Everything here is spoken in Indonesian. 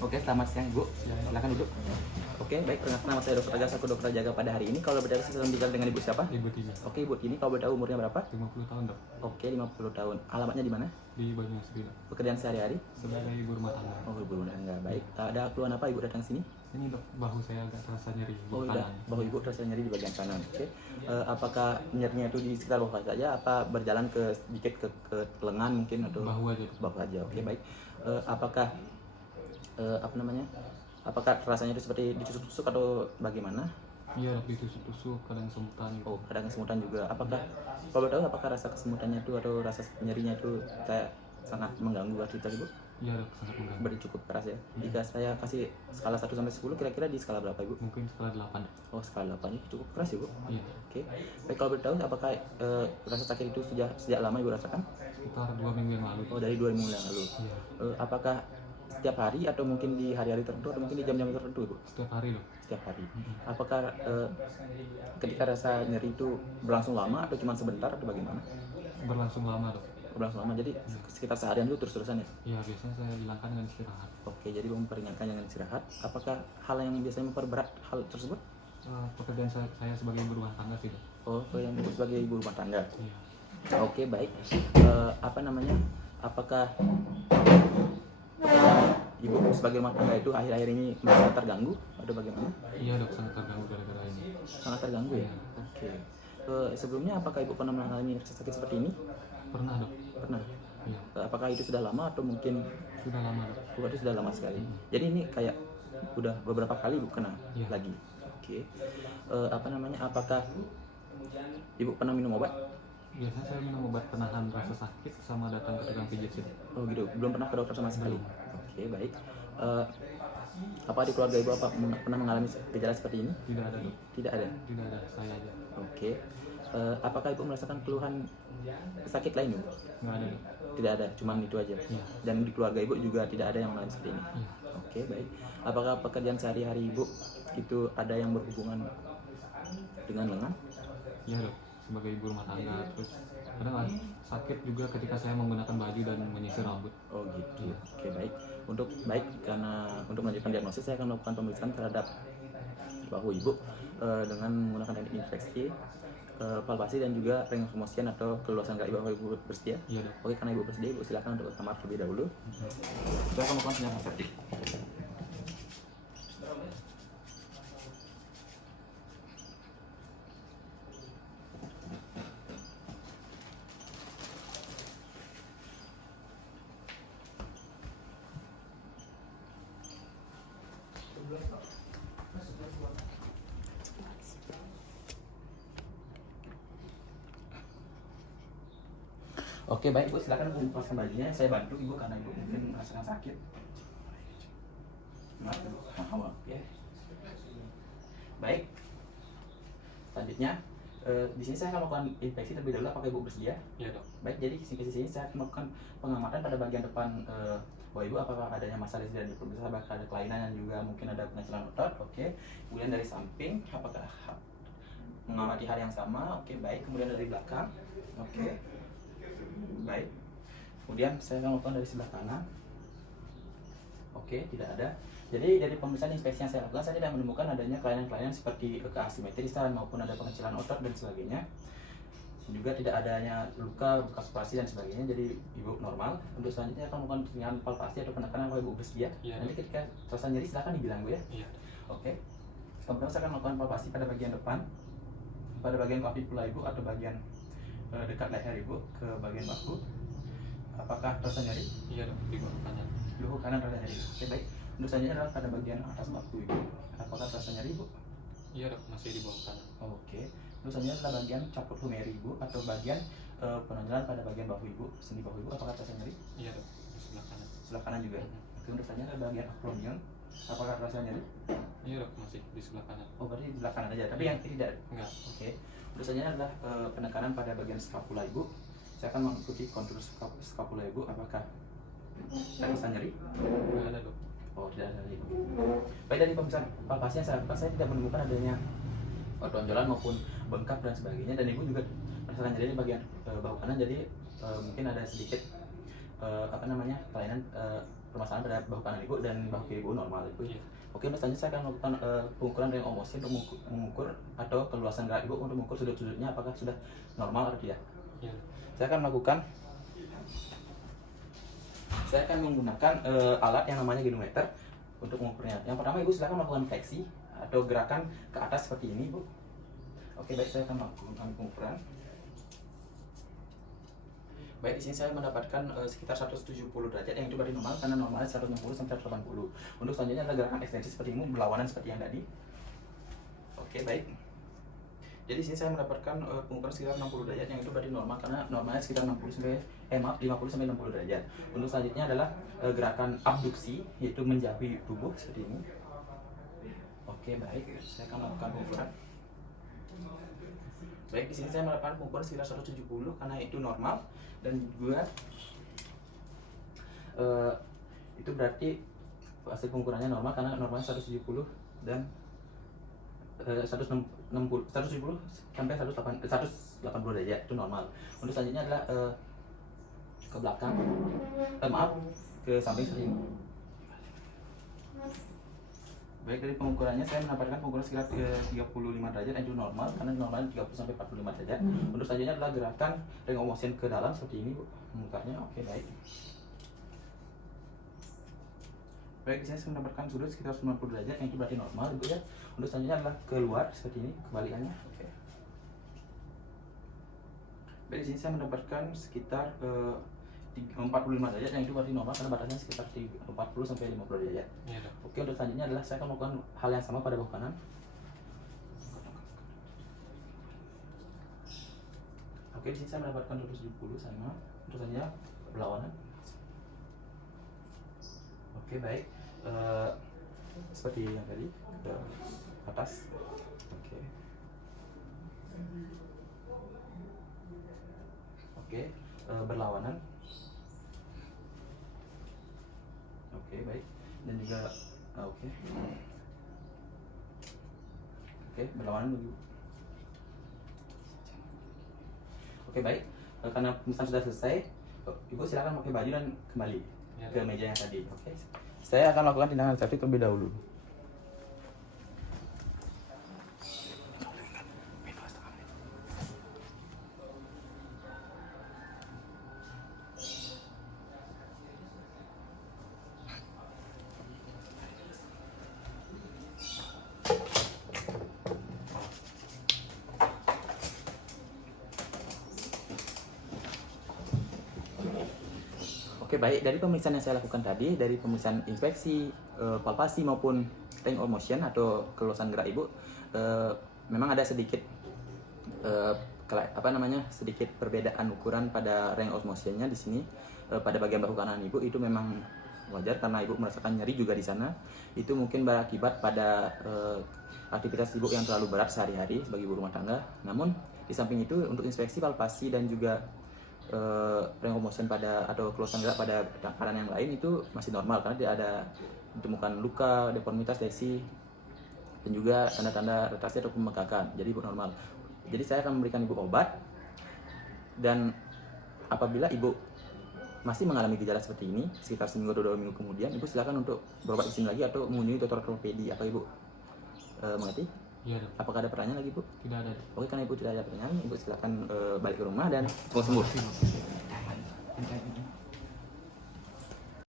Oke, selamat siang Ibu. Silakan duduk. Oke, baik. Perkenalkan nama saya Dr. Agas, aku dokter jaga pada hari ini. Kalau berbicara sedang bicara dengan Ibu siapa? Ibu Tini, Oke, Ibu ini kalau boleh tahu umurnya berapa? 50 tahun dok, Oke, 50 tahun. Alamatnya di mana? di Banyuasin dok, Pekerjaan sehari-hari? sebagai ibu rumah tangga. Oh, Ibu rumah tangga. Baik. Ada keluhan apa Ibu datang sini? Ini dok, bahu saya agak terasa nyeri di Oh, iya. kanan. Bahu Ibu terasa nyeri di bagian kanan. Oke. Apakah nyerinya itu di sekitar bahu saja? Apa berjalan ke sedikit ke lengan mungkin atau Bahu aja dok. bahu aja? Oke, baik. Apakah apa namanya? Apakah rasanya itu seperti ditusuk-tusuk atau bagaimana? Iya dok, ditusuk-tusuk, kadang semutan gitu. Oh, kadang kesemutan juga. Apakah kalau boleh tahu apakah rasa kesemutannya itu atau rasa nyerinya itu kayak sangat mengganggu aktivitas Ibu? Iya dok, sangat mengganggu. Berarti cukup keras ya. Jika saya kasih skala 1 sampai 10 kira-kira di skala berapa Ibu? Mungkin skala 8 dok. Oh, skala 8 ya cukup keras ya Bu. Iya, Oke. Baik, kalau boleh tahu apakah rasa sakit itu sejak lama Ibu rasakan? sekitar 2 minggu yang lalu. Oh, dari 2 minggu yang lalu. Iya, Apakah setiap hari atau mungkin di hari-hari tertentu atau mungkin di jam-jam tertentu Ibu? setiap hari dok. Setiap hari. Apakah ketika rasa nyeri itu berlangsung lama atau cuma sebentar atau bagaimana? Berlangsung lama dok. Berlangsung lama, jadi sekitar seharian itu terus-terusan ya? Iya, biasanya saya hilangkan dengan istirahat. Oke, jadi memperingatkan jangan istirahat. Apakah hal yang biasanya memperberat hal tersebut? Pekerjaan saya sebagai ibu rumah tangga sih dok. Oh, yang Ibu sebagai ibu rumah tangga. Iya, Oke, baik. Apa namanya? Apakah Ibu sebagai rumah tangga itu akhir-akhir ini merasa terganggu atau bagaimana? iya dok, sangat terganggu gara-gara ini. Sangat terganggu ya? Oke. Sebelumnya apakah Ibu pernah mengalami rasa sakit seperti ini? Pernah dok. Pernah. Iya, Apakah itu sudah lama atau mungkin sudah lama dok. itu sudah lama sekali? Jadi ini kayak udah beberapa kali Ibu kena Iya. lagi. Oke. Apa namanya? Apakah Ibu pernah minum obat? Biasanya saya minum obat penahan rasa sakit sama datang ke tukang pijit sih dok. Oh gitu. Belum pernah ke dokter sama sekali. Oke, baik. Apa di keluarga Ibu pernah mengalami gejala seperti ini? Tidak ada dok. Tidak ada. Tidak ada, saya aja. Oke. Apakah Ibu merasakan keluhan sakit lain Ibu? Nggak ada dok. Tidak ada, cuman itu aja. Iya. Dan di keluarga Ibu juga tidak ada yang mengalami seperti ini. Iya. Oke, baik. Apakah pekerjaan sehari-hari Ibu itu ada yang berhubungan dengan lengan? Iya dok, sebagai ibu rumah tangga, terus kadang sakit juga ketika saya menggunakan baju dan menyisir rambut. Oh gitu. Oke, baik. Untuk melanjutkan diagnosis saya akan melakukan pemeriksaan terhadap bahu Ibu dengan menggunakan teknik inspeksi, palpasi dan juga rengkomosian atau keluasan gaib bahu Ibu bersedia. Iya dok. Oke, karena Ibu bersedia, Ibu silakan untuk ke kamar terlebih dahulu. Saya akan melakukan penyemprotan septic. Oke, baik Bu, silakan Bu lepaskan bajunya. Saya bantu Ibu karena Ibu mungkin merasakan sakit. Maaf, Bu. Maaf, ya. Baik. Selanjutnya, di sini saya akan melakukan inspeksi terlebih dahulu. Apakah Ibu bersedia? Iya dok. Baik, jadi di sini saya akan melakukan pengamatan pada bagian depan bahwa Ibu apakah adanya masalah di dalam bisa apakah ada kelainan dan juga mungkin ada pengecilan otot. Oke. Kemudian dari samping apakah mengamati hal yang sama. Oke, baik. Kemudian dari belakang. Oke. Baik. Kemudian saya akan melakukan dari sebelah kanan. Oke, tidak ada. Jadi dari pemeriksaan inspeksi yang saya lakukan, saya tidak menemukan adanya kelainan-kelainan seperti keasimetrisan maupun ada pengecilan otot dan sebagainya. Juga tidak adanya luka, bekas operasi dan sebagainya. Jadi Ibu normal. Untuk selanjutnya akan melakukan penilaian palpasi atau penekanan kalau Ibu bersedia. Iya. Nanti ketika terasa nyeri silakan dibilang Bu ya. Iya. Oke. Kemudian saya akan melakukan palpasi pada bagian depan, pada bagian clavicula Ibu atau bagian dekat leher Ibu ke bagian bahu. Apakah terasa nyeri? Iya dok, di bawah kanan. Bahu kanan terasa nyeri. Oke, baik. Untuk selanjutnya adalah pada bagian atas bahu Ibu. Apakah terasa nyeri Ibu? Iya dok, masih di bawah kanan. Oke. Untuk selanjutnya adalah bagian caput humeri Ibu atau bagian penonjolan pada bagian bahu Ibu, sendi bahu Ibu. Apakah terasa nyeri? Iya dok, di sebelah kanan. Sebelah kanan juga. Oke, untuk selanjutnya adalah bagian acromion. Apakah terasa nyeri? Iya dok, masih di sebelah kanan. Oh, berarti di sebelah kanan aja. Tapi yang tidak. Enggak. Oke. Untuk selanjutnya adalah penekanan pada bagian scapula Ibu. Saya akan mengikuti kontur scapula Ibu. Apakah terasa nyeri? Enggak ada dok. Oh, tidak ada Ibu. Baik, dari pemeriksaan palpasi yang saya lakukan, saya tidak menemukan adanya tonjolan maupun bengkak dan sebagainya. Dan Ibu juga merasakan nyeri di bagian bahu kanan. Jadi mungkin ada sedikit kelainan permasalahan pada bahu kanan ibu dan bahu kiri ibu normal ibu. Iya. Oke, selanjutnya saya akan melakukan pengukuran range of motion untuk mengukur atau keluasan gerak ibu untuk mengukur sudut-sudutnya apakah sudah normal atau tidak. Iya. Saya akan menggunakan alat yang namanya genometer untuk mengukurnya. Yang pertama ibu silakan melakukan fleksi atau gerakan ke atas seperti ini ibu. Oke, baik, saya akan melakukan pengukuran. Baik, di sini saya mendapatkan sekitar 170 derajat yang itu berarti normal karena normalnya 160 sampai 180. Untuk selanjutnya adalah gerakan ekstensi seperti ini berlawanan seperti yang tadi. Oke, baik. Jadi di sini saya mendapatkan pengukuran sekitar 60 derajat yang itu berarti normal karena normalnya sekitar 50 sampai 60 derajat. Untuk selanjutnya adalah gerakan abduksi yaitu menjauhi tubuh seperti ini. Oke, baik. Saya akan melakukan pengukuran. Baik, di sini saya melakukan pengukuran sekitar 170 karena itu normal dan juga itu berarti hasil pengukurannya normal karena normalnya 170 dan 170 sampai 180 derajat itu normal. Untuk selanjutnya adalah ke belakang, ke samping seperti ini. Baik, dari pengukurannya saya mendapatkan pengukuran sekitar ke 35 derajat yang itu normal karena normalnya 30 sampai 45 derajat. Untuk selanjutnya adalah gerakan range of motion ke dalam seperti ini Bu, memutarnya. Oke, baik. Baik, di sini saya mendapatkan sudut sekitar 90 derajat yang itu berarti normal Ibu ya. Untuk selanjutnya adalah keluar seperti ini, kebalikannya. Oke. Baik, di sini saya mendapatkan sekitar 45 derajat yang itu berarti normal karena batasnya sekitar 40 sampai 50 derajat. Iya. Oke, untuk selanjutnya adalah saya akan melakukan hal yang sama pada bahu kanan. Oke, di sini saya mendapatkan 170 sama. Untuk selanjutnya berlawanan. Oke, baik. Seperti yang tadi ke atas. Oke. Oke, berlawanan. Oke, baik. Dan juga oke. Oke, berlawanan dulu. Oke, baik. Karena pemeriksaan sudah selesai, Ibu silakan pakai baju dan kembali ke meja yang tadi. Oke. Saya akan melakukan tindakan antiseptik terlebih dahulu. Oke, baik, dari pemeriksaan yang saya lakukan tadi, dari pemeriksaan inspeksi, palpasi maupun range of motion atau keluasan gerak Ibu, memang ada sedikit sedikit perbedaan ukuran pada range of motionnya di sini. Pada bagian bahu kanan Ibu itu memang wajar karena Ibu merasakan nyeri juga di sana. Itu mungkin berakibat pada aktivitas Ibu yang terlalu berat sehari-hari sebagai ibu rumah tangga. Namun di samping itu untuk inspeksi, palpasi dan juga range of motion pada atau keluasan gerak pada kanan yang lain itu masih normal karena tidak ada ditemukan luka, deformitas, lesi dan juga tanda-tanda retraksi atau pembengkakan. Jadi Ibu normal. Jadi saya akan memberikan Ibu obat dan apabila Ibu masih mengalami gejala seperti ini sekitar seminggu atau 2 minggu kemudian, Ibu silakan untuk berobat di sini lagi atau mengunjungi dokter ortopedi. Apa Ibu mengerti? Iya, Dok. Apakah ada pertanyaan lagi, Bu? Tidak ada, Dok. Oke, karena Ibu tidak ada pertanyaan, Ibu silakan balik ke rumah dan sembuh.